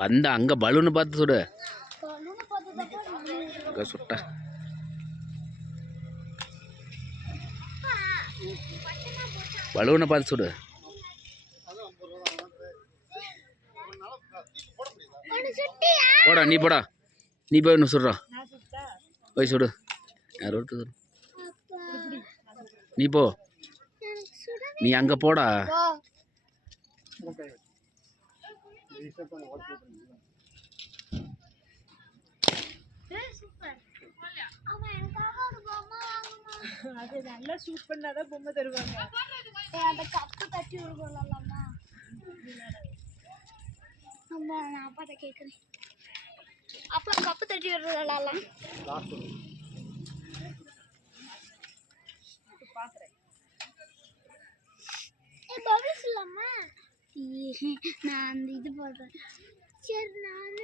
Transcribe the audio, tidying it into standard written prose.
வந்த அங்கே பலூனை பார்த்து சுடு. அங்கே சுட்டா பலூனை பார்த்து சுடு. போடா நீ போடா, நீ போய் ஒன்று சுடுறா, போய் சுடு. யார் ஒருத்தர் நீ போ, நீ அங்கே போடா. அது நல்லா ஷூட் பண்ணாதான் பொம்மை தருவாங்க. அந்த கப்பு தட்டி விடுவோம்லம்மா. அம்மா நான் அப்பாட்ட கேட்குறேன். அப்பா கப்பு தட்டி விடுறதெல்லாம் பார்க்குறேன். பபிள்ஸ் இல்லாமா நான் அந்த இது போடுறேன். சரி நான்